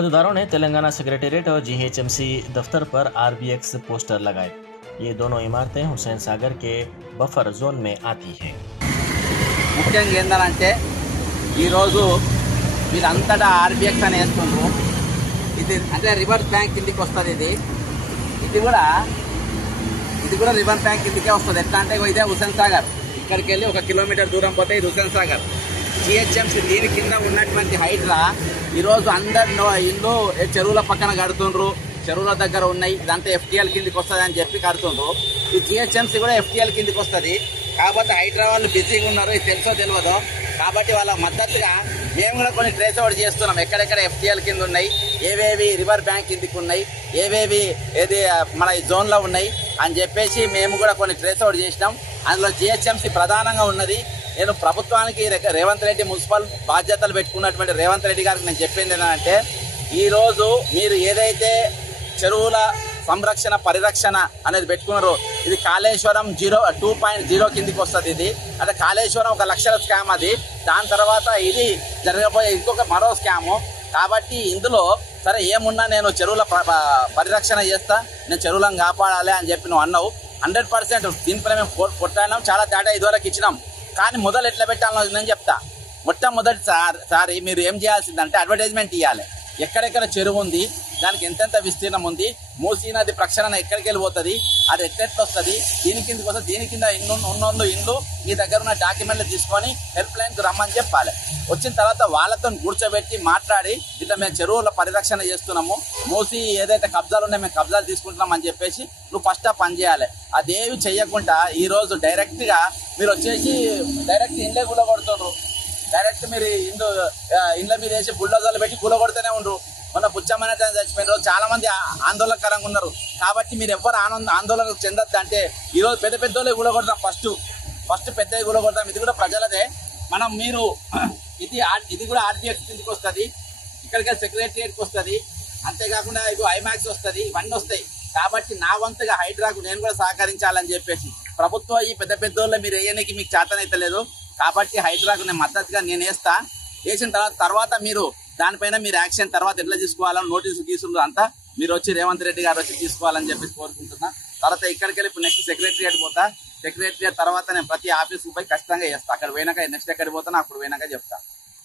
अहदेदारों ने तेलंगाना सेक्रेटेरिएट और जीएचएमसी दफ्तर पर आरबीएक्स पोस्टर लगाए। ये दोनों इमारतें हुसैन सागर के बफर जोन में आती हैं। ముఖ్యంగా ఏంటంటే ఈరోజు వీరంతటా ఆర్బిఎక్స్ అని వేస్తుండ్రు. ఇది అంటే రివర్స్ బ్యాంక్ కిందికి వస్తుంది. ఇది కూడా రివర్స్ బ్యాంక్ కిందికే వస్తుంది. ఎట్లా అంటే ఇదే హుస్సేన్ సాగర్, ఇక్కడికి వెళ్ళి 1 కిలోమీటర్ దూరం పోతే ఇది హుస్సేన్ సాగర్. జిహెచ్ఎంసీ దీని కింద ఉన్నటువంటి హైడ్రా ఈరోజు అందరు ఇల్లు చెరువుల పక్కన కడుతుండ్రు, చెరువుల దగ్గర ఉన్నాయి. ఇదంతా ఎఫ్టీఎల్ కిందికి వస్తుంది అని చెప్పి కడుతుండ్రు. ఈ జిహెచ్ఎంసీ కూడా ఎఫ్టీఎల్ కిందికి వస్తుంది. కాబట్టి హైడ్రా వాళ్ళు బిజీగా ఉన్నారు, ఇది తెలుసో తెలియదో. కాబట్టి వాళ్ళ మద్దతుగా మేము కూడా కొన్ని ట్రేస్ అవుట్ చేస్తున్నాం. ఎక్కడెక్కడ ఎఫ్టీఎల్ కింద ఉన్నాయి, ఏవేవి రివర్ బ్యాంక్ కిందికి ఉన్నాయి, ఏవేవి ఏది మన ఈ జోన్లో ఉన్నాయి అని చెప్పేసి మేము కూడా కొన్ని ట్రేస్ అవుట్ చేసినాం. అందులో జిహెచ్ఎంసీ ప్రధానంగా ఉన్నది. నేను ప్రభుత్వానికి రేవంత్ రెడ్డి మున్సిపల్ బాధ్యతలు పెట్టుకున్నటువంటి రేవంత్ రెడ్డి గారికి నేను చెప్పింది ఏంటంటే, ఈరోజు మీరు ఏదైతే చెరువుల సంరక్షణ పరిరక్షణ అనేది పెట్టుకున్నారు, ఇది కాళేశ్వరం 2.0 కిందికి వస్తుంది. ఇది అంటే కాళేశ్వరం 1 లక్షల స్కామ్, అది దాని తర్వాత ఇది జరగబోయే ఇంకొక మరో స్కాము. కాబట్టి ఇందులో సరే ఏమున్నా నేను చెరువుల పరిరక్షణ చేస్తా, నేను చెరువులను కాపాడాలి అని చెప్పి నువ్వు అన్నావు. 100% దీనిపైన మేము కొట్టాడినాం, చాలా తేడా ఇదివరకు ఇచ్చినాం. కానీ మొదలు ఎట్లా పెట్టాలో నేను చెప్తా. మొట్టమొదటిసారి మీరు ఏం చేయాల్సిందంటే అడ్వర్టైజ్మెంట్ ఇవ్వాలి. ఎక్కడెక్కడ చెరువు ఉంది, దానికి ఎంతెంత విస్తీర్ణం ఉంది, మూసీ నది ప్రక్షాళన ఎక్కడికి వెళ్ళిపోతుంది, అది ఎట్లెట్లా వస్తుంది, దీని కిందకి వస్తుంది, దీని కింద ఉన్నోళ్ళు ఇండ్లు మీ దగ్గర ఉన్న డాక్యుమెంట్లు తీసుకొని హెల్ప్ లైన్కి రమ్మని చెప్పాలి. వచ్చిన తర్వాత వాళ్ళతో కూర్చోబెట్టి మాట్లాడి ఇట్లా మేము చెరువుల పరిరక్షణ చేస్తున్నాము, మూసీ ఏదైతే కబ్జాలు ఉన్నాయో మేము కబ్జాలు తీసుకుంటున్నాం అని చెప్పేసి నువ్వు ఫస్ట్ పని చేయాలి. అదేవి చెయ్యకుండా ఈరోజు డైరెక్ట్గా మీరు వచ్చేసి డైరెక్ట్ ఇండ్లే కూలగొడుతున్నారు. డైరెక్ట్ మీరు ఇండ్ల మీద వేసి బుల్డోజర్లు పెట్టి కూలగొడుతూనే ఉండరు. మొన్న పుచ్చమైన చచ్చిపోయిన రోజు చాలా మంది ఆందోళనకరంగా ఉన్నారు. కాబట్టి మీరు ఎవరు ఆందోళనకు చెందొద్దు. అంటే ఈరోజు పెద్ద పెద్దోళ్ళే కూలగొడతాం, ఫస్ట్ పెద్దవి కూలగొడతాం. ఇది కూడా ప్రజలదే. మీరు ఇది కూడా ఆర్బిఎక్స్ కిందకి వస్తుంది, ఇక్కడికి సెక్రటరియట్కి వస్తుంది, అంతేకాకుండా ఇది ఐమాక్స్ వస్తుంది, ఇవన్నీ వస్తాయి. కాబట్టి నా వంతుగా హైడ్రాకు నేను కూడా సహకరించాలని చెప్పేసి ప్రభుత్వం ఈ పెద్ద పెద్దోళ్ళ మీరు వేయడానికి మీకు చేతనైతే లేదు. కాబట్టి హైడ్రాకు నేను మద్దతుగా నేను వేసిన తర్వాత మీరు దానిపైన మీరు యాక్షన్ తర్వాత ఎట్లా తీసుకోవాలని నోటీసు తీసుకుంటారు అంతా మీరు వచ్చి రేవంత్ రెడ్డి గారు వచ్చి తీసుకోవాలని చెప్పేసి కోరుకుంటున్నా. తర్వాత ఇక్కడికి వెళ్ళి ఇప్పుడు నెక్స్ట్ సెక్రటరియట్ పోతా. సెక్రటరియట్ తర్వాత నేను ప్రతి ఆఫీస్కి పోయి ఖచ్చితంగా చేస్తాను. అక్కడ పోయినాక నెక్స్ట్ ఎక్కడికి పోతానో అప్పుడు పోయినాక చెప్తా.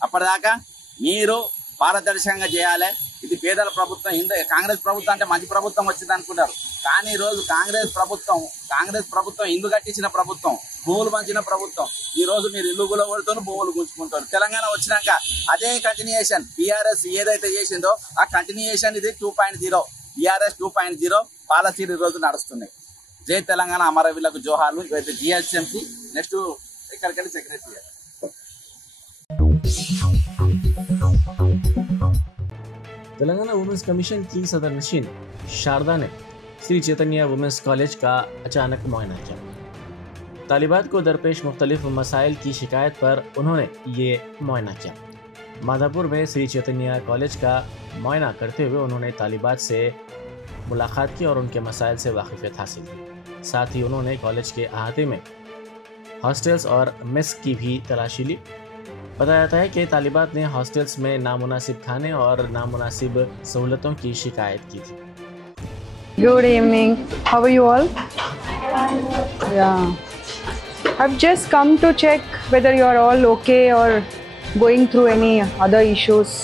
అప్పటిదాకా మీరు పారదర్శకంగా చేయాలి. ఇది పేదల ప్రభుత్వం. కాంగ్రెస్ ప్రభుత్వం అంటే మంచి ప్రభుత్వం వచ్చింది అనుకుంటారు. కానీ ఈరోజు కాంగ్రెస్ ప్రభుత్వం ఇల్లు కట్టించిన ప్రభుత్వం, భూములు పంచిన ప్రభుత్వం. ఈ రోజు మీరు ఇల్లు గులగొడుతూ భూములు గుంజుకుంటారు. తెలంగాణ వచ్చినాక అదే కంటిన్యూయేషన్ బీఆర్ఎస్ ఏదైతే చేసిందో ఆ కంటిన్యూయేషన్ ఇది 2.0 బీఆర్ఎస్ 2.0 పాలసీలు ఈ రోజు నడుస్తున్నాయి. జై తెలంగాణ, అమరవీరులకు జోహార్లు. ఇవైతే జిహెచ్ఎంసీ నెక్స్ట్ ఇక్కడికెళ్ళి సెక్రటరీ. तेलंगाना वुमेंस कमीशन की सदर नशीन शारदा ने श्री चैतन्य वुमेंस कॉलेज का अचानक मुआयना किया। तालिबात को दरपेश मुख्तलिफ मसाइल की शिकायत पर उन्होंने ये मुआयना किया। माधापुर में श्री चैतन्य कॉलेज का मुआयना करते हुए उन्होंने तालिबात से मुलाकात की और उनके मसाइल से वाकिफियत हासिल की। साथ ही उन्होंने कॉलेज के अहाते में हॉस्टल्स और मेस की भी तलाशी ली। बताया जाता है कि तालिबात ने हॉस्टल्स में नामुनासिब खाने और नामुनासिब सहूलतों की शिकायत की थी। Good evening. How are you all? Yeah. I've just come to check whether you are all okay or going through any other issues.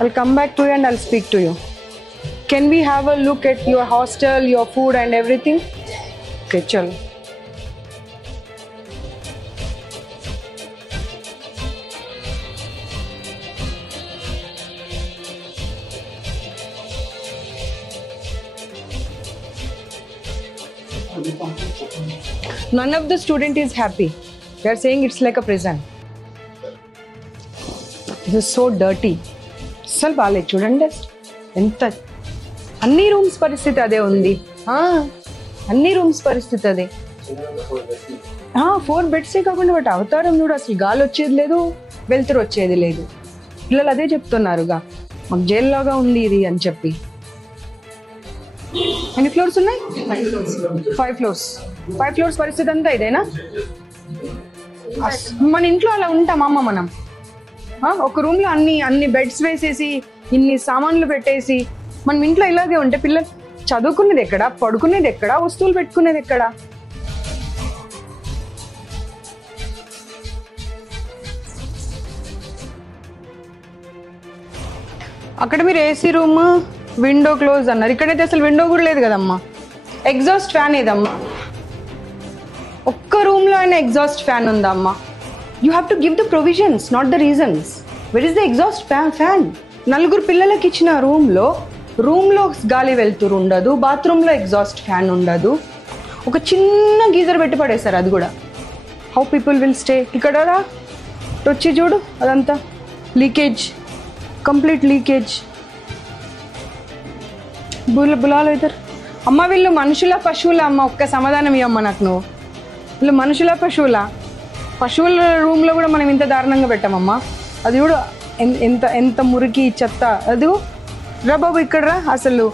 I'll come back to you and I'll speak to you. Can we have a look at your hostel, your food and everything? Okay, chalo. None of the student is happy. They are saying it's like a prison. This is so dirty. అసలు బాగాలేదు చూడండి. ఎంత అన్ని rooms పరిస్థితి అదే ఉంది. అన్ని rooms పరిస్థితి అదే. 4 బెడ్సే కాకుండా వాటి అవతారం చూడు. అసలు గాలి వచ్చేది లేదు, వెలుతురు వచ్చేది లేదు. పిల్లలు అదే చెప్తున్నారుగా, మాకు జైల్లాగా ఉంది ఇది అని చెప్పి. ఎన్ని ఫ్లోర్స్ ఉన్నాయి? 5 ఫ్లోర్స్. 5 ఫ్లోర్స్ పరిస్థితి అంతా ఇదేనా? మన ఇంట్లో అలా ఉంటామమ్మ మనం. ఒక రూమ్లో అన్ని బెడ్స్ వేసేసి ఇన్ని సామాన్లు పెట్టేసి మనం ఇంట్లో ఇలాగే ఉంటే పిల్లలు చదువుకునేది ఎక్కడ, పడుకునేది ఎక్కడ, వస్తువులు పెట్టుకునేది ఎక్కడ? అక్కడ మీరు ఏసీ రూమ్, విండో క్లోజ్ అన్నారు, ఇక్కడైతే అసలు విండో కూడా లేదు కదమ్మా. ఎగ్జాస్ట్ ఫ్యాన్ ఏదమ్మా? ఒక్క రూమ్లో అయినా ఎగ్జాస్ట్ ఫ్యాన్ ఉందా అమ్మా? You have to give the provisions, not the reasons. Where is the exhaust fan? నలుగురు పిల్లలకి ఇచ్చిన రూమ్లో గాలి వెళ్తురు ఉండదు, బాత్రూంలో ఎగ్జాస్ట్ ఫ్యాన్ ఉండదు, ఒక చిన్న గీజర్ పెట్టి పడేస్తారు, అది కూడా. How people will stay? ఇక్కడ రా, వచ్చి చూడు, అదంతా లీకేజ్, కంప్లీట్ లీకేజ్. బులాలు అవుతారు అమ్మ. వీళ్ళు మనుషుల పశువుల అమ్మ? ఒక్క సమాధానం ఇవ్వమ్మ నాకు నువ్వు. వీళ్ళు మనుషుల పశువుల రూమ్లో కూడా మనం ఇంత దారుణంగా పెట్టామమ్మా. అది కూడా ఎంత మురికి చెత్త. అది రా బాబు, ఇక్కడ రా. అసలు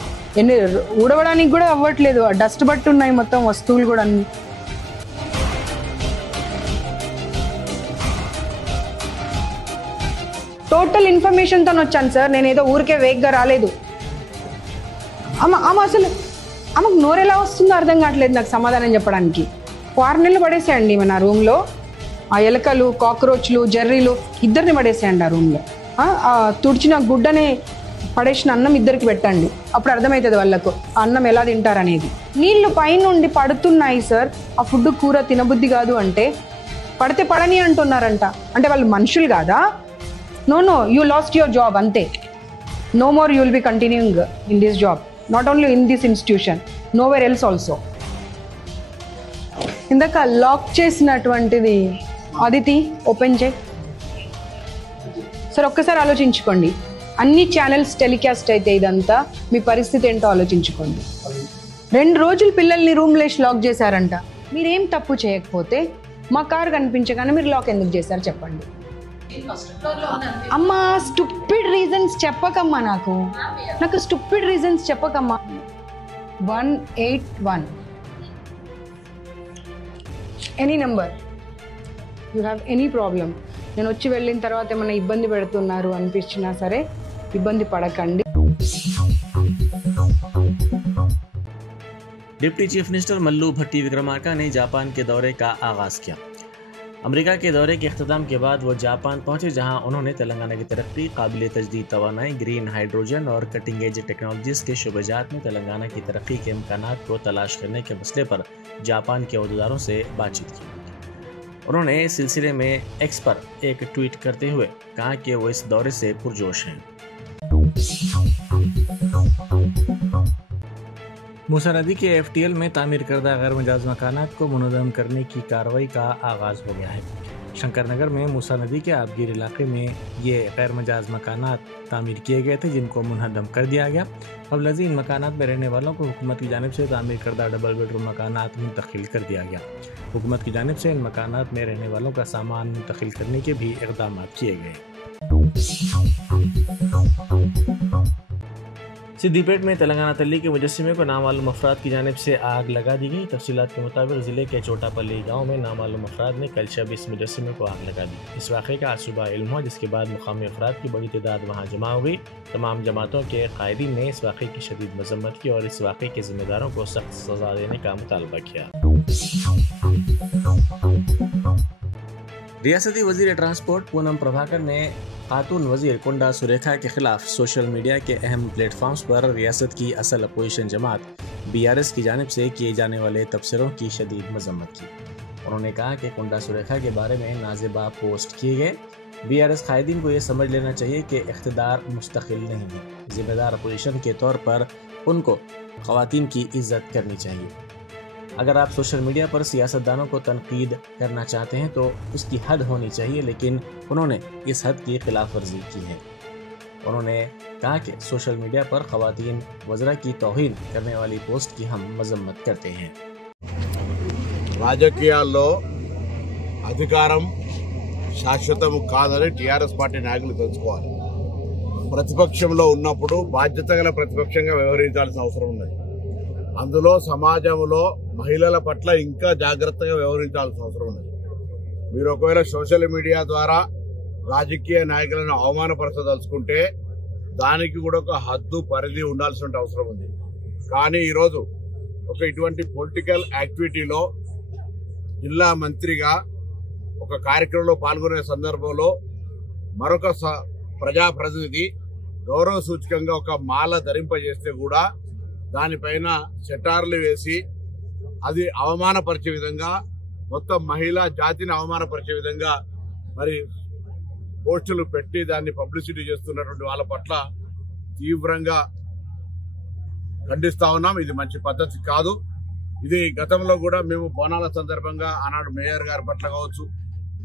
ఊడవడానికి కూడా అవ్వట్లేదు, డస్ట్ బట్టి ఉన్నాయి మొత్తం వస్తువులు కూడా అన్ని. టోటల్ ఇన్ఫర్మేషన్తో వచ్చాను సార్, నేను ఏదో ఊరికే వేగ్గా రాలేదు. అమ్మ అసలు ఆమెకు నోరెలా వస్తుందో అర్థం కావట్లేదు నాకు సమాధానం చెప్పడానికి. 6 నెలలు పడేసేయండి మన రూమ్లో. ఆ ఎలకలు, కాక్రోచ్లు, జర్రీలు ఇద్దరిని పడేసేయండి ఆ రూమ్లో. తుడిచిన గుడ్డని పడేసిన అన్నం ఇద్దరికి పెట్టండి, అప్పుడు అర్థమవుతుంది వాళ్ళకు ఆ అన్నం ఎలా తింటారనేది. నీళ్లు పైనుండి పడుతున్నాయి సార్, ఆ ఫుడ్ కూర తినబుద్ధి కాదు అంటే పడితే పడని అంటున్నారంట. అంటే వాళ్ళు మనుషులు కాదా? No, you lost your job అంతే. No more you will be continuing in this job, not only in this institution, nowhere else also. ఇందాక లాక్ చేసినటువంటిది అదితి ఓపెన్ చేయి సార్. ఒక్కసారి ఆలోచించుకోండి, అన్ని ఛానల్స్ టెలికాస్ట్ అయితే ఇదంతా మీ పరిస్థితి ఏంటో ఆలోచించుకోండి. 2 రోజులు పిల్లల్ని రూమ్లో లాక్ చేశారంట. మీరేం తప్పు చేయకపోతే మా కారు కనిపించగానే మీరు లాక్ ఎందుకు చేశారు చెప్పండి. అమ్మా స్టూపిడ్ రీజన్స్ చెప్పకమ్మా, నాకు స్టూపిడ్ రీజన్స్ చెప్పకమ్మా. 181 any number, you have any problem. నేను వచ్చి వెళ్ళిన తర్వాత ఏమైనా ఇబ్బంది పెడుతున్నారు అనిపించినా సరే ఇబ్బంది పడకండి. डिप्टी चीफ मिनिस्टर मल्लू भट्टी विक्रमार्का ने जापान के दौरे का आगाज़ किया। अमेरिका के दौरे के अख्ताम के बाद वो जापान पहुंचे, जहां उन्होंने तेलंगाना की तरक्की, काबिल तजदीद तवानाई, ग्रीन हाइड्रोजन और कटिंग एज टेक्नोलॉजीज़ के शुबेजात में तेलंगाना की तरक्की के इम्कानात को तलाश करने के मसले पर जापान के अहदेदारों से बातचीत की। उन्होंने इस सिलसिले में एक्स पर एक ट्वीट करते हुए कहा कि वो इस दौरे से पुरजोश हैं। मूसा नदी के FTL में तामीर करदा गैर मजाज मकानात को मुनज़्ज़म करने की कार्रवाई का आगाज़ हो गया है। शंकर नगर में मूसा नदी के आबगीर इलाके में ये गैर मजाज मकानात तामीर किए गए थे, जिनको मुनहदम कर दिया गया। क़ब्ल इन मकानात में रहने वालों को हुकूमत की जानिब से तामीर करदा डबल बेडरूम मकानात मुंतकिल कर दिया गया। हुकूमत की जानिब से इन मकानात में रहने वालों का सामान मुंतकिल करने के भी इक़दाम किए गए। सिद्दीपेट में तेलंगाना तल्ली के मुजस्सिमे को नामालूम अफराद की जानिब से आग लगा दी गई। तफसीलात के मुताबिक ज़िले के चोटापल्ली गांव में नामालूम अफराद ने कल शब इस मुजस्सिमे को आग लगा दी। इस वाक़े का आज सुबह इल्म हुआ, जिसके बाद मुकामी अफराद की बड़ी तादाद वहाँ जमा हो गई। तमाम जमातों के कायदीन ने इस वाक़े की शदीद मजम्मत की और इस वाक़े के ज़िम्मेदारों को सख्त सज़ा देने का मुतालबा किया। रियासती वज़ीर ट्रांसपोर्ट पूनम प्रभाकर ने खातून वज़ीर कुंडा सुरेखा के खिलाफ सोशल मीडिया के अहम प्लेटफॉर्म्स पर रियासत की असल अपोजिशन जमात BRS की जानिब से किए जाने वाले तबसरों की शदीद मजम्मत की। उन्होंने कहा कि कुंडा सुरेखा के बारे में नाज़िबा पोस्ट किए गए। BRS कायदीन को ये समझ लेना चाहिए कि इख्तिदार मुस्तकिल नहीं है। ज़िम्मेदार अपोजिशन के तौर पर उनको ख़वातीन की इज़्ज़त करनी चाहिए। अगर आप सोशल मीडिया पर सियासतदानों को तनकीद करना चाहते हैं तो उसकी हद होनी चाहिए, लेकिन उन्होंने इस हद की खिलाफ वर्जी की है। उन्होंने कहा कि सोशल मीडिया पर ख़वातीन वज़रा की तौहीन करने वाली पोस्ट की हम मजम्मत करते हैं। రాజకీయాల్లో అధికారం శాశ్వతం కాదని టీఆర్ఎస్ పార్టీ నాయకులు తెలుసుకోవాలి. ప్రతిపక్షంలో ఉన్నప్పుడు బాధ్యత గల ప్రతిపక్షంగా వ్యవహరించాల్సిన అవసరం ఉన్నది. అందులో సమాజంలో మహిళల పట్ల ఇంకా జాగ్రత్తగా వ్యవహరించాల్సిన అవసరం ఉన్నది. మీరు ఒకవేళ సోషల్ మీడియా ద్వారా రాజకీయ నాయకులను అవమానపరచదలుచుకుంటే దానికి కూడా ఒక హద్దు పరిధి ఉండాల్సిన అవసరం ఉంది. కానీ ఈరోజు ఒక ఇటువంటి పొలిటికల్ యాక్టివిటీలో జిల్లా మంత్రిగా ఒక కార్యక్రమంలో పాల్గొనే సందర్భంలో మరొక ప్రజాప్రతినిధి గౌరవ సూచకంగా ఒక మాల ధరింపజేస్తే కూడా దానిపైన సెటార్లు వేసి అది అవమానపరిచే విధంగా, మొత్తం మహిళా జాతిని అవమానపరిచే విధంగా మరి పోస్టులు పెట్టి దాన్ని పబ్లిసిటీ చేస్తున్నటువంటి వాళ్ళ పట్ల తీవ్రంగా ఖండిస్తా ఉన్నాం. ఇది మంచి పద్ధతి కాదు. ఇది గతంలో కూడా మేము బోనాల సందర్భంగా ఆనాడు మేయర్ గారి పట్ల కావచ్చు,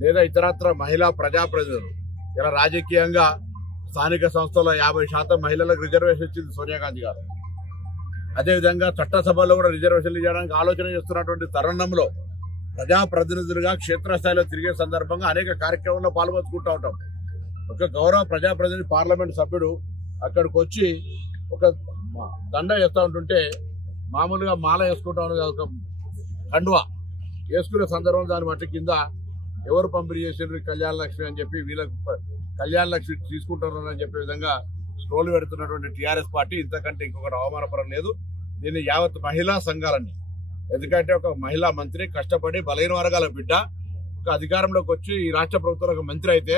లేదా ఇతరత్ర మహిళా ప్రజాప్రతినిధులు, ఇలా రాజకీయంగా స్థానిక సంస్థల్లో 50% మహిళలకు రిజర్వేషన్ ఇచ్చింది సోనియా గాంధీ గారు. అదేవిధంగా చట్టసభలో కూడా రిజర్వేషన్లు చేయడానికి ఆలోచన చేస్తున్నటువంటి తరుణంలో ప్రజాప్రతినిధులుగా క్షేత్రస్థాయిలో తిరిగే సందర్భంగా అనేక కార్యక్రమాల్లో పాల్గొంచుకుంటూ ఉంటాం. ఒక గౌరవ ప్రజాప్రతినిధి పార్లమెంట్ సభ్యుడు అక్కడికి వచ్చి ఒక దండ వేస్తూ ఉంటుంటే మామూలుగా మాల వేసుకుంటా ఉన్నది, ఒక కండువా వేసుకునే సందర్భం దాన్ని బట్టి కింద ఎవరు పంపిణీ చేసారు కళ్యాణ లక్ష్మి అని చెప్పి వీళ్ళకి కళ్యాణ లక్ష్మి తీసుకుంటున్నారు అని చెప్పే విధంగా స్క్రోల్ పెడుతున్నటువంటి టీఆర్ఎస్ పార్టీ ఇంతకంటే ఇంకొకటి అవమానపరం లేదు. దీన్ని యావత్ మహిళా సంఘాలన్నీ, ఎందుకంటే ఒక మహిళా మంత్రి కష్టపడి బలహీన వర్గాల బిడ్డ ఒక అధికారంలోకి వచ్చి ఈ రాష్ట్ర ప్రభుత్వంలో ఒక మంత్రి అయితే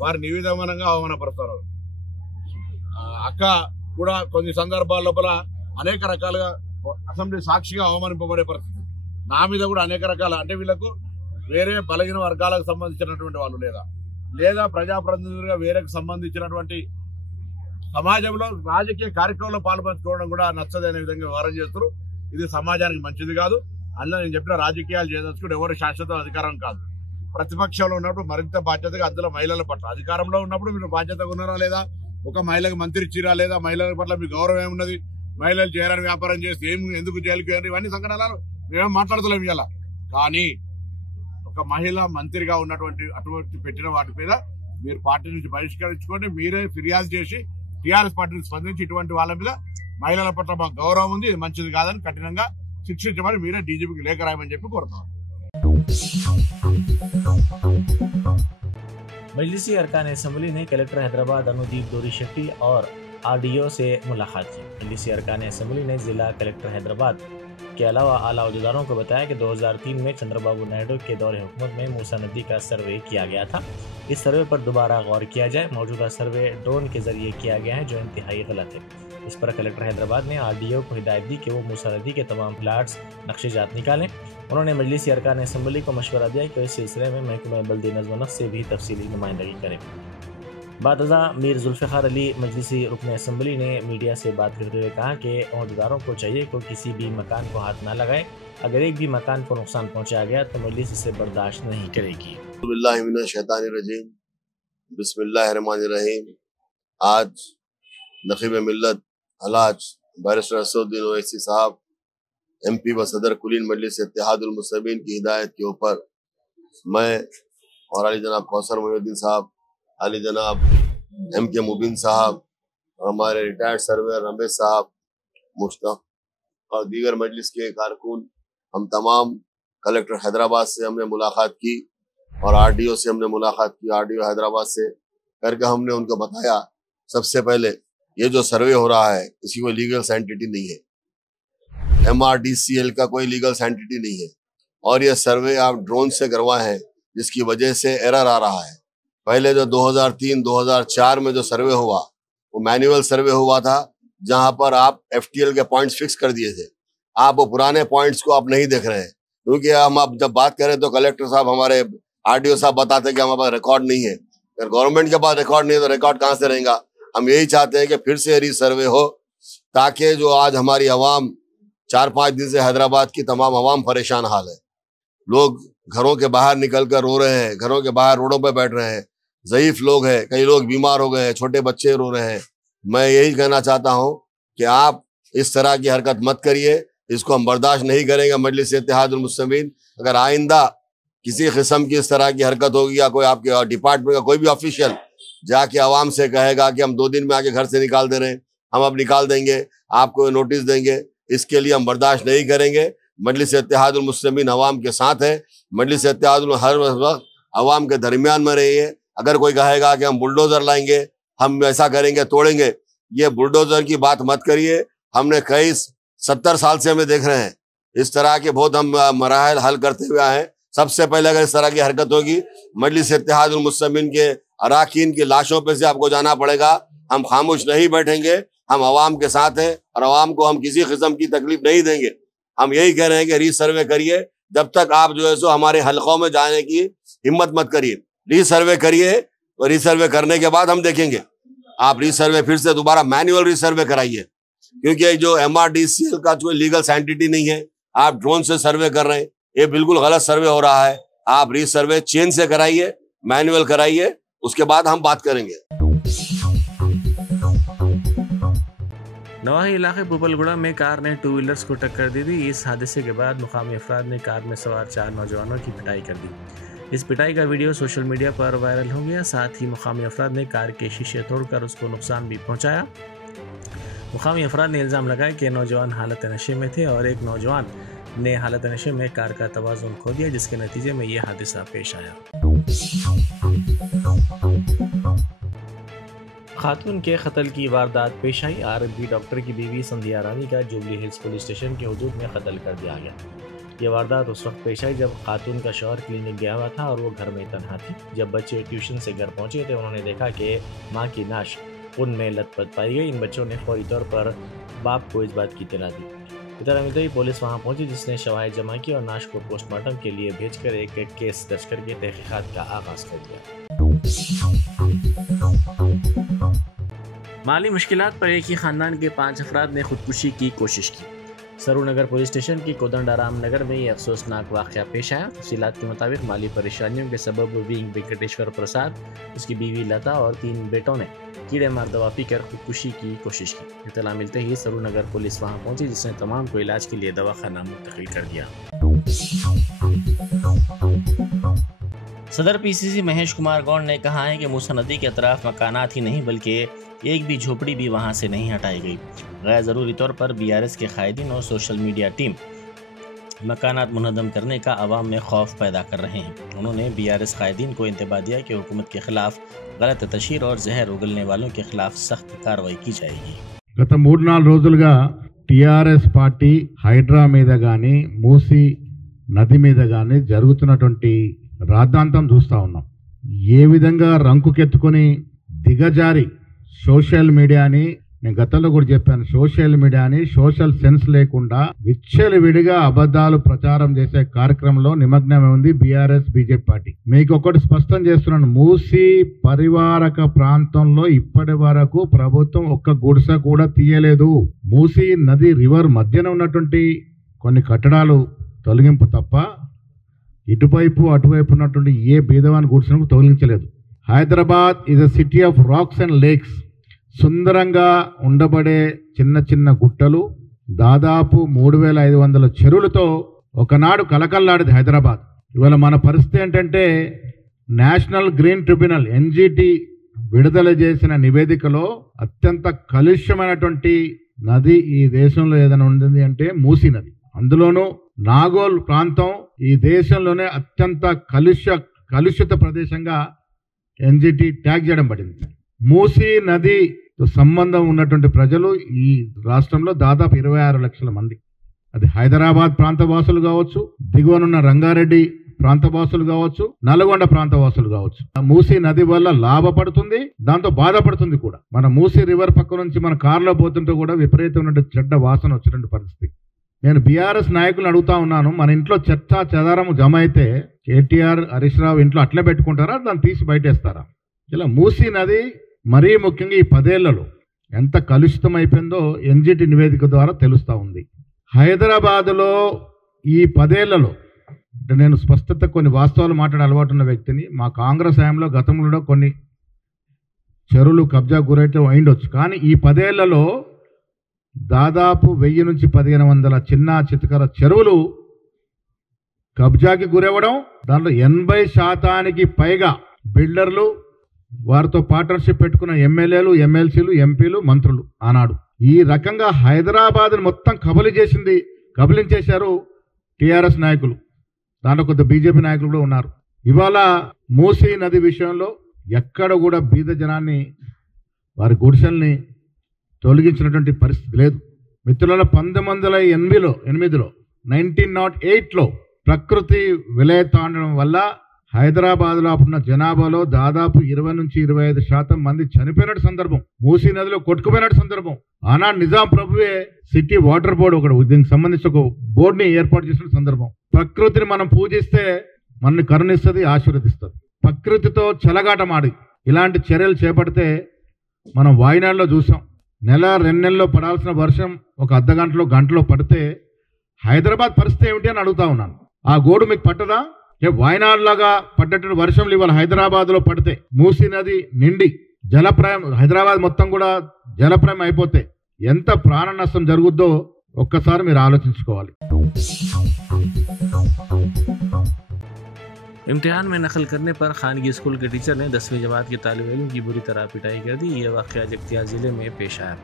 వారిని ఈ విధంగా అవమానపరుస్తున్నారు. అక్క కూడా కొన్ని సందర్భాల లోపల అనేక రకాలుగా అసెంబ్లీ సాక్షిగా అవమానింపబడే పరిస్థితి. నా మీద కూడా అనేక రకాల, అంటే వీళ్ళకు వేరే బలహీన వర్గాలకు సంబంధించినటువంటి వాళ్ళు లేదా ప్రజాప్రతినిధులుగా వేరేకు సంబంధించినటువంటి సమాజంలో రాజకీయ కార్యక్రమంలో పాల్పంచుకోవడం కూడా నచ్చదనే విధంగా వ్యవహారం చేస్తారు. ఇది సమాజానికి మంచిది కాదు. అందులో నేను చెప్పిన రాజకీయాలు చేయదలుచుకుంటే ఎవరు శాశ్వత అధికారం కాదు. ప్రతిపక్షంలో ఉన్నప్పుడు మరింత బాధ్యతగా, అందులో మహిళల పట్ల, అధికారంలో ఉన్నప్పుడు మీరు బాధ్యతగా ఉన్నారా లేదా, ఒక మహిళకు మంత్రి ఇచ్చిరా లేదా, మహిళల పట్ల మీ గౌరవం ఏమున్నది, మహిళలు చేయరని వ్యాపారం చేస్తే ఎందుకు జైలుకి వెళ్ళి, ఇవన్నీ సంఘటనలు మేమేం మాట్లాడతలేము ఇలా. కానీ ఒక మహిళా మంత్రిగా ఉన్నటువంటి అటువంటి పెట్టిన వాటి మీద మీరు పార్టీ నుంచి బహిష్కరించుకోండి. మీరే ఫిర్యాదు చేసి టీఆర్ఎస్ పార్టీని స్పందించి ఇటువంటి వాళ్ళ మీద మహిళల పట్ల మాకు గౌరవం ఉంది, ఇది మంచిది కాదని కఠినంగా శిక్షించమని మీరే డీజీపీకి లేఖ రాయమని చెప్పి కోరుతున్నాం. मजलिसी अरकान असम्बली ने कलेक्टर हैदराबाद अनुदीप डोरी शेट्टी और आरडीओ से मुलाकात की। मजलिसी अरकान असम्बली ने जिला कलेक्टर हैदराबाद के अलावा आला अहदेदारों को बताया कि 2003 में चंद्रबाबू नायडू के दौरे हुकूमत में मूसा नदी का सर्वे किया गया था। इस सर्वे पर दोबारा गौर किया जाए। मौजूदा सर्वे ड्रोन के जरिए किया गया है, जो इंतहाई गलत है। इस पर कलेक्टर हैदराबाद ने आरडीओ को हिदायत दी कि वो मूसा नदी के तमाम प्लाट्स नक्शेजात निकालें। उन्होंने मजलिसी अरकान असम्बली को मशवरा दिया कि इस सिलसिले में महकमा बल्दी नज़्म व नस्क़ से भी तफसीली नुमाइंदगी करें। बादजा मीर जुल्फ़िकार अली मजलिसी रुकन असम्बली ने मीडिया से बात करते हुए कहा कि अहदेदारों को चाहिए कि किसी भी मकान को हाथ न लगाए। अगर एक भी मकान को नुकसान पहुँचाया गया तो मजलिस इसे बर्दाश्त नहीं करेगी। बिस्मिल्लाहिर्रहमानिर्रहीम। आज नक़ीब मिल्लत हलाज बैरिस्टर असदुद्दीन ओवैसी साहब MP व सदर कुलीन मजलिस इत्तेहादुल मुस्लिमीन की हिदायत के ऊपर मैं और अली जनाब कौसर मोहिउद्दीन साहब, अली जनाब MK मुबीन साहब, हमारे रिटायर्ड सर्वेयर रमेश साहब, मुश्ताक और दीगर मजलिस के कारकुन, हम तमाम कलेक्टर हैदराबाद से हमने मुलाकात की और RDO से हमने मुलाकात की। RDO हैदराबाद से करके हमने उनको बताया, सबसे पहले ये जो सर्वे हो रहा है इसकी कोई लीगल सैंटिटी नहीं है, MRDCL का कोई लीगल सैंटिटी नहीं है, और ये सर्वे आप ड्रोन से करवाए हैं जिसकी वजह से एरर आ रहा है। पहले जो 2003-2004 में जो सर्वे हुआ वो मैनुअल सर्वे हुआ था, जहां पर आप FTL के पॉइंट्स फिक्स कर दिए थे। आप वो पुराने पॉइंट्स को आप नहीं देख रहे हैं, क्योंकि हम अब जब बात करें तो कलेक्टर साहब, हमारे RDO साहब बताते हैं कि हमारे पास रिकॉर्ड नहीं है। अगर गवर्नमेंट के पास रिकॉर्ड नहीं है तो रिकॉर्ड कहाँ से रहेगा। हम यही चाहते हैं कि फिर से री सर्वे हो, ताकि जो आज हमारी आवाम 4-5 दिन से हैदराबाद की तमाम आवाम परेशान हाल है। लोग घरों के बाहर निकल कर रो रहे हैं, घरों के बाहर रोडों पर बैठ रहे हैं, ज़ईफ लोग हैं, कई लोग बीमार हो गए हैं, छोटे बच्चे रो रहे हैं। मैं यही कहना चाहता हूं कि आप इस तरह की हरकत मत करिए, इसको हम बर्दाश्त नहीं करेंगे। मजलिस इत्तेहादुल मुस्लिमीन, अगर आइंदा किसी किस्म की इस तरह की हरकत होगी या कोई आपके डिपार्टमेंट का कोई भी ऑफिशियल जाके आवाम से कहेगा कि हम 2 दिन में आके घर से निकाल दे रहे हैं, हम अब निकाल देंगे, आपको नोटिस देंगे, इसके लिए हम बर्दाश्त नहीं करेंगे। मजलिस इत्तेहादुल मुस्लिमीन अवाम के साथ है। मजलिस इत्तेहादुल हर वक्त अवाम के दरमियान में रही है। अगर कोई कहेगा कि हम बुलडोजर लाएंगे, हम ऐसा करेंगे, तोड़ेंगे, ये बुलडोजर की बात मत करिए। हमने कई 70 साल से हमें देख रहे हैं, इस तरह के बहुत हम मराहल हल करते हुए आए हैं। सबसे पहले अगर इस तरह की हरकत होगी, मजलिस इत्तेहादुल मुस्लिमीन के अराकीन की लाशों पे से आपको जाना पड़ेगा। हम खामोश नहीं बैठेंगे, हम अवाम के साथ हैं और अवाम को हम किसी किस्म की तकलीफ नहीं देंगे। हम यही कह रहे हैं कि रीसर्वे करिए, जब तक आप जो है सो हमारे हलकों में जाने की हिम्मत मत करिए। रीसर्वे करिए, और रीसर्वे करने के बाद हम देखेंगे। आप रीसर्वे फिर से दोबारा मैनुअल रीसर्वे कराइए, क्योंकि जो MRDCL का कोई लीगल सैंटिटी नहीं है, आप ड्रोन से सर्वे कर रहे हैं, ये बिल्कुल गलत सर्वे हो रहा है। आप रीसर्वे चेन से कराइए, मैनुअल कराइए, उसके बाद हम बात करेंगे। नवाही इलाके पुपलगुड़ा में कार ने 2 व्हीलर्स को टक्कर दे दी। इस हादसे के बाद मुकामी अफराद ने कार में सवार 4 नौजवानों की पिटाई कर दी। इस पिटाई का वीडियो सोशल मीडिया पर वायरल हो गया। साथ ही मुकामी अफराद ने कार के शीशे तोड़कर उसको नुकसान भी पहुंचाया। मुकामी अफराद ने इल्ज़ाम लगाया कि नौजवान हालत नशे में थे और एक नौजवान ने हालत नशे में कार का तवाज़ुन खो दिया, जिसके नतीजे में यह हादसा पेश आया। खातून के कत्ल की वारदात पेश आई। RMP डॉक्टर की बीवी संध्या रानी का जुबली हिल्स पुलिस स्टेशन के हुदूद में कत्ल कर दिया गया। ये वारदात उस वक्त पेश आई जब खातून का शौहर क्लिनिक गया हुआ था और वो घर में तन्हा थी। जब बच्चे ट्यूशन से घर पहुंचे थे, उन्होंने देखा कि मां की नाश उनमें लथपथ पाई गई। इन बच्चों ने फौरी तौर पर बाप को इस बात की इत्तला दी। इतना मिलते ही पुलिस वहां पहुंची, जिसने शवाहिद जमा की और नाश को पोस्टमार्टम के लिए भेजकर एक केस दर्ज करके तहकीकात का आगाज कर दिया। माली मुश्किलात पर एक ही खानदान के 5 अफराद ने खुदकुशी की कोशिश की। सरूनगर पुलिस स्टेशन की कोदंडाराम नगर में ये अफसोसनाक वाक़या पेश आया। तफसीलात के मुताबिक माली परेशानियों के सबब वेंकटेश्वर प्रसाद, उसकी बीवी लता और 3 बेटों ने कीड़े मार दवा पीकर खुदकुशी की कोशिश की। इत्तला मिलते ही सरूनगर पुलिस वहां पहुंची, जिसने तमाम को इलाज के लिए दवाखाना मुंतकिल कर दिया। सदर PCC महेश कुमार गौड़ ने कहा है कि मूसा नदी के अतराफ मकानात ही नहीं बल्कि एक भी झोपड़ी भी वहां से नहीं हटाई गई। गैर ज़रूरी तौर पर BRS के कायदीन और सोशल मीडिया टीम मकानात मुनहदम करने का अवाम में खौफ पैदा कर रहे हैं। उन्होंने BRS कायदीन को इंतबाह दिया कि हुकूमत के खिलाफ गलत तशहीर और जहर उगलने वालों के खिलाफ सख्त कार्रवाई की जाएगी। గత 3-4 రోజులుగా TRS పార్టీ హైడ్రా మీద కానీ మూసీ నది మీద కానీ జరుగుతున్నటువంటి రాద్ధాంతం చూస్తూ ఉన్నాం. ఏ విధంగా రంకుకెత్తుకొని దిగజారి సోషల్ మీడియాని, నేను గతంలో కూడా చెప్పాను, సోషల్ మీడియాని సోషల్ సెన్స్ లేకుండా విచ్చలవిడిగా అబద్ధాలు ప్రచారం చేసే కార్యక్రమంలో నిమగ్నమై ఉంది BRS BJP పార్టీ. మీకు ఒకటి స్పష్టం చేస్తున్నాను, మూసీ పరివారక ప్రాంతంలో ఇప్పటి వరకు ప్రభుత్వం ఒక్క గుడిసె కూడా తీయలేదు. మూసీ నది రివర్ మధ్యన ఉన్నటువంటి కొన్ని కట్టడాలు తొలగింపు తప్ప ఇటువైపు అటువైపు ఉన్నటువంటి ఏ బీదవాని గుడిసెను తొలగించలేదు. Hyderabad is a city of rocks and lakes. సుందరంగా ఉండబడే చిన్న చిన్న గుట్టలు, దాదాపు 3500 చెరువులతో ఒకనాడు కలకల్లాడేది హైదరాబాద్. ఇవాళ మన పరిస్థితి ఏంటంటే, నేషనల్ గ్రీన్ ట్రిబ్యునల్ NGT విడుదల చేసిన నివేదికలో అత్యంత కలుష్యమైనటువంటి నది ఈ దేశంలో ఏదైనా ఉంది అంటే మూసీ నది. అందులోనూ నాగోల్ ప్రాంతం ఈ దేశంలోనే అత్యంత కలుషిత ప్రదేశంగా NGT ట్యాగ్ చేయడం పడింది. మూసీ నదితో సంబంధం ఉన్నటువంటి ప్రజలు ఈ రాష్ట్రంలో దాదాపు 26 లక్షల మంది. అది హైదరాబాద్ ప్రాంతవాసులు కావచ్చు, దిగువనున్న రంగారెడ్డి ప్రాంతవాసులు కావచ్చు, నల్గొండ ప్రాంతవాసులు కావచ్చు. మూసీ నది వల్ల లాభపడుతుంది, దాంతో బాధపడుతుంది కూడా. మన మూసీ రివర్ పక్క నుంచి మన కారులో పోతుంటే కూడా విపరీతమైన చెడ్డ వాసన వచ్చినటువంటి పరిస్థితి. నేను BRS నాయకులను అడుగుతా ఉన్నాను, మన ఇంట్లో చెత్త చెదారము జమ అయితే KTR, హరీష్ రావు ఇంట్లో అట్లే పెట్టుకుంటారా, దాన్ని తీసి బయటేస్తారా? ఇలా మూసీ నది మరీ ముఖ్యంగా ఈ 10 ఏళ్లలో ఎంత కలుషితం అయిపోయిందో NGT నివేదిక ద్వారా తెలుస్తూ ఉంది. హైదరాబాదులో ఈ 10 ఏళ్లలో, అంటే నేను స్పష్టత కొన్ని వాస్తవాలు మాట్లాడే అలవాటు ఉన్న వ్యక్తిని, మా కాంగ్రెస్ హయాంలో గతంలో కొన్ని చెరువులు కబ్జా గురైతే అయిండొచ్చు, కానీ ఈ 10 ఏళ్లలో దాదాపు 1000 నుంచి 1500 చిన్న చితకర చెరువులు కబ్జాకి గురవ్వడం, దాంట్లో 80% పైగా బిల్డర్లు, వారితో పార్ట్నర్షిప్ పెట్టుకున్న ఎమ్మెల్యేలు, MLCలు, ఎంపీలు, మంత్రులు ఆనాడు. ఈ రకంగా హైదరాబాద్ని మొత్తం కబలించేశారు TRS నాయకులు. దాంట్లో కొంత BJP నాయకులు కూడా ఉన్నారు. ఇవాళ మూసీ నది విషయంలో ఎక్కడ కూడా బీద జనాన్ని వారి గుడిసెల్ని తొలగించినటువంటి పరిస్థితి లేదు. మిత్రుల 1908లో ప్రకృతి విలయతాండడం వల్ల హైదరాబాద్లో ఉన్న జనాభాలో దాదాపు 20 నుంచి 25% మంది చనిపోయినట్టు సందర్భం, మూసీ నదిలో కొట్టుకుపోయినట్టు సందర్భం. ఆనాడు నిజాం ప్రభువే సిటీ వాటర్ బోర్డు ఒకటి దీనికి సంబంధించి ఒక బోర్డుని ఏర్పాటు చేసిన సందర్భం. ప్రకృతిని మనం పూజిస్తే మనల్ని కరుణిస్తుంది, ఆశీర్వదిస్తుంది. ప్రకృతితో చెలగాటమాడి ఇలాంటి చర్యలు చేపడితే మనం వాయినాడులో చూసాం. నెల 2 నెలల్లో పడాల్సిన వర్షం ఒక అర్ధ గంటలో పడితే హైదరాబాద్ పరిస్థితి ఏమిటి అని అడుగుతా ఉన్నాను. ఆ గోడు మీకు పట్టదా? వాయనాడ్ లాగా పడ్డటువంటి వర్షంలు ఇవాళ హైదరాబాద్లో పడితే మూసీ నది నిండి జలప్రాయం, హైదరాబాద్ మొత్తం కూడా జలప్రాయం అయిపోతే ఎంత ప్రాణ నష్టం జరుగుద్దో ఒక్కసారి మీరు ఆలోచించుకోవాలి. इम्तिहान में नकल करने पर खानगी स्कूल के टीचर ने 10वीं जमात के तालिब इल्म की बुरी तरह पिटाई कर दी। यह वाक़या जगतिया ज़िले में पेश आया।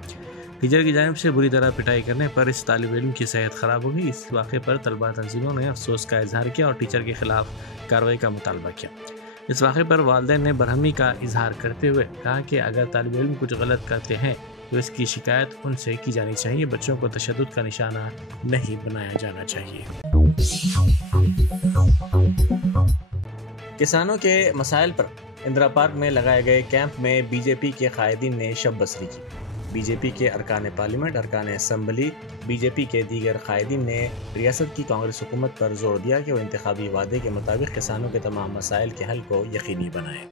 टीचर की जानिब से बुरी तरह पिटाई करने पर इस तालिब इल्म की सेहत ख़राब हो गई। इस वाक़े पर तलबा तंजीमों ने अफसोस का इजहार किया और टीचर के ख़िलाफ़ कार्रवाई का मुतालबा किया। इस वाक़े पर वालिदैन ने बरहमी का इजहार करते हुए कहा कि अगर तालिब इल्म कुछ गलत करते हैं तो इसकी शिकायत उनसे की जानी चाहिए। बच्चों को तशद्दुद का निशाना नहीं बनाया जाना चाहिए। किसानों के मसाइल पर इंदिरा पार्क में लगाए गए कैंप में बीजेपी के कायदीन ने शब बसरी की। बीजेपी के अरकान पार्लियामेंट, अरकान असम्बली, बीजेपी के दीगर कायदीन ने रियासत की कांग्रेस हुकूमत पर जोर दिया कि वो इंतखाबी वादे के मुताबिक किसानों के तमाम मसाइल के हल को यकीनी बनाए।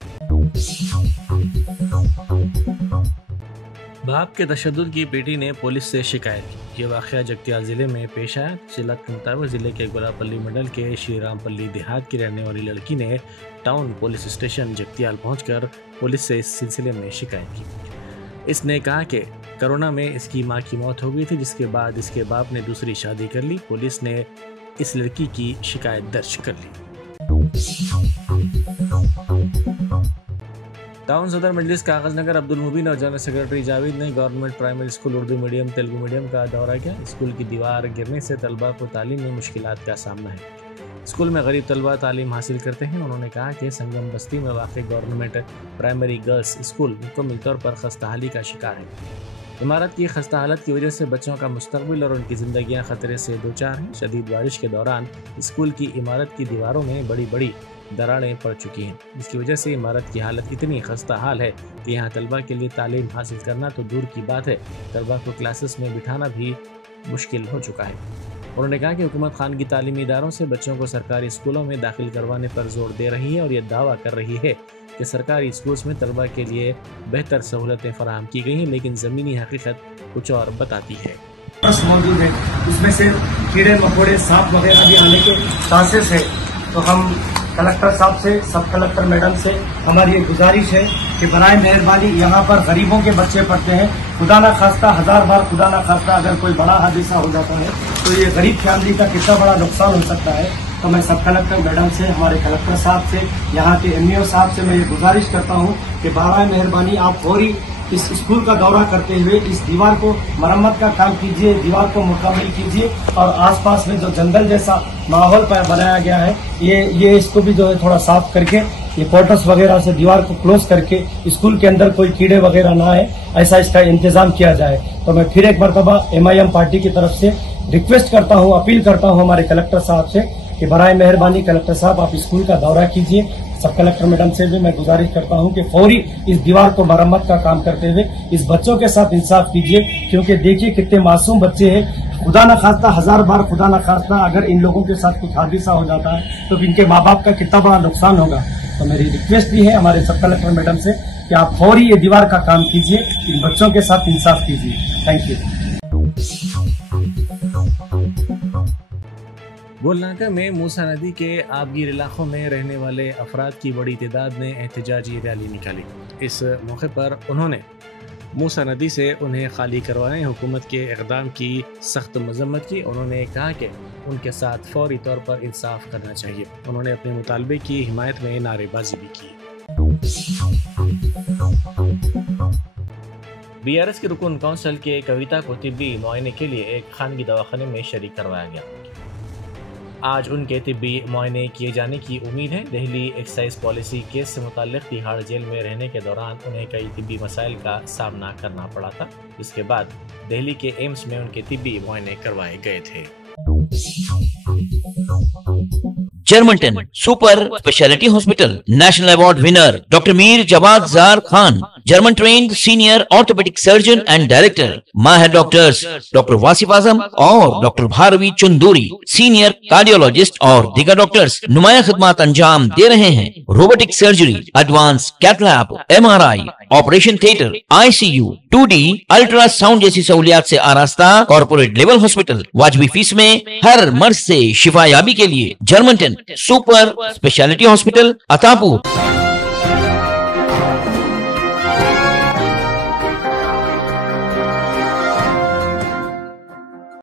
बाप के तशद्दुद की बेटी ने पुलिस से शिकायत की। ये वाक़या जगतिया ज़िले में पेश आया। तफसीलात के मुताबिक ज़िले के गुलापल्ली मंडल के श्रीरामपल्ली देहात की रहने वाली लड़की ने टाउन पुलिस स्टेशन जगतियाल पहुंचकर पुलिस से इस सिलसिले में शिकायत की। इसने कहा कि कोरोना में इसकी मां की मौत हो गई थी, जिसके बाद इसके बाप ने दूसरी शादी कर ली। पुलिस ने इस लड़की की शिकायत दर्ज कर ली। टाउन सदर मजलिस कागज नगर अब्दुल मुबीन और जनरल सेक्रेटरी जावेद ने government primary school Urdu medium Telugu medium का दौरा किया। स्कूल की दीवार गिरने से तलबा को तालीम में मुश्किलात का सामना है। स्कूल में गरीब तलबा तालीम हासिल करते हैं। उन्होंने कहा कि संगम बस्ती में वाक़ गवर्नमेंट प्राइमरी गर्ल्स स्कूल मुकम्मल तौर पर खस्ताहाली का शिकार है। इमारत की खस्ता हालत की वजह से बच्चों का मुस्तकबिल और उनकी ज़िंदगियाँ ख़तरे से दो चार हैं। शदीद बारिश के दौरान स्कूल की इमारत की दीवारों में बड़ी बड़ी दरारें पड़ चुकी हैं। इसकी वजह से इमारत की हालत इतनी खस्ता हाल है कि यहाँ तलबा के लिए तालीम हासिल करना तो दूर की बात है, तलबा को क्लासेस में बिठाना भी मुश्किल हो चुका है। उन्होंने कहा कि हुकूमत खानगी तालीमी इदारों से बच्चों को सरकारी स्कूलों में दाखिल करवाने पर जोर दे रही है और यह दावा कर रही है कि सरकारी स्कूल्स में तलबा के लिए बेहतर सहूलतें फराहम की गई हैं, लेकिन ज़मीनी हकीकत कुछ और बताती है। मौजूद है, उसमें से कीड़े मकोड़े सांप वगैरह भी आने के चांसेस है। तो हम कलेक्टर साहब से, सब कलेक्टर मैडम से हमारी ये गुजारिश है कि बराए मेहरबानी यहाँ पर गरीबों के बच्चे पढ़ते हैं। खुदा ना खास्ता, 1000 बार खुदा ना खास्ता अगर कोई बड़ा हादसा हो जाता है तो ये गरीब फैमिली का कितना बड़ा नुकसान हो सकता है। तो मैं सब कलेक्टर मैडम से, हमारे कलेक्टर साहब से, यहाँ के एमईओ साहब से मैं ये गुजारिश करता हूँ कि बराए मेहरबानी आप फौरी इस स्कूल का दौरा करते हुए इस दीवार को मरम्मत का काम कीजिए, दीवार को मुकम्मल कीजिए और आसपास में जो जंगल जैसा माहौल बनाया गया है ये इसको भी जो है थोड़ा साफ करके ये क्वार्टर्स वगैरह से दीवार को क्लोज करके स्कूल के अंदर कोई कीड़े वगैरह ना आए, ऐसा इसका इंतजाम किया जाए। तो मैं फिर एक मरतबा MIM पार्टी की तरफ से रिक्वेस्ट करता हूँ, अपील करता हूँ हमारे कलेक्टर साहब से कि बराए मेहरबानी कलेक्टर साहब आप स्कूल का दौरा कीजिए। सब कलेक्टर मैडम से भी मैं गुजारिश करता हूं कि फौरी इस दीवार को मरम्मत का काम करते हुए इस बच्चों के साथ इंसाफ कीजिए, क्योंकि देखिए कितने मासूम बच्चे हैं। खुदा न खास्ता, 1000 बार खुदा न खास्ता अगर इन लोगों के साथ कुछ हादसा हो जाता है तो इनके माँ बाप का कितना बड़ा नुकसान होगा। तो मेरी रिक्वेस्ट भी है हमारे सब कलेक्टर मैडम से कि आप फौरी ये दीवार का काम कीजिए, इन बच्चों के साथ इंसाफ कीजिए। Thank you. गोलनाका में मूसा नदी के आबगीर इलाकों में रहने वाले अफराद की बड़ी तादाद ने एहतजाजी रैली निकाली। इस मौके पर उन्होंने मूसा नदी से उन्हें खाली करवाने हुकूमत के इक़दाम की सख्त मजम्मत की। उन्होंने कहा कि उनके साथ फौरी तौर पर इंसाफ करना चाहिए। उन्होंने अपने मुतालबे की हिमायत में नारेबाजी भी की। BRS के रुकन काउंसिल के कविता को तिब्बी मुआयने के लिए एक खानगी दवाखाने में शरीक करवाया गया। آج ان کے طبی معائنے کیے جانے کی امید ہے۔ دہلی ایکسائز پالیسی کیس سے متعلق تہاڑ جیل میں رہنے کے دوران انہیں کئی طبی مسائل کا سامنا کرنا پڑا تھا، اس کے بعد دہلی کے ایمس میں ان کے طبی معائنے کروائے گئے تھے۔ جرمنٹن سپر اسپیشلٹی ہاسپٹل نیشنل ایوارڈ ونر ڈاکٹر میر جواد زار خان، جرمن ٹرینڈ سینئر آرتھوپیڈک سرجن اینڈ ڈائریکٹر، ماہر ڈاکٹرز ڈاکٹر واصف اعظم اور ڈاکٹر بھاروی چندوری، سینئر کارڈیولوجسٹ اور دیگر ڈاکٹرز نمایاں خدمات انجام دے رہے ہیں۔ روبوٹک سرجری، ایڈوانس کیتھ لیب، MRI، آپریشن تھیٹر، ICU، 2D الٹرا ساؤنڈ جیسی سہولیات سے آراستہ کارپوریٹ لیول ہاسپٹل، واجبی فیس میں ہر مرض سے شفا یابی کے لیے جرمنٹن سپر اسپیشلٹی ہاسپٹل، عطاپور۔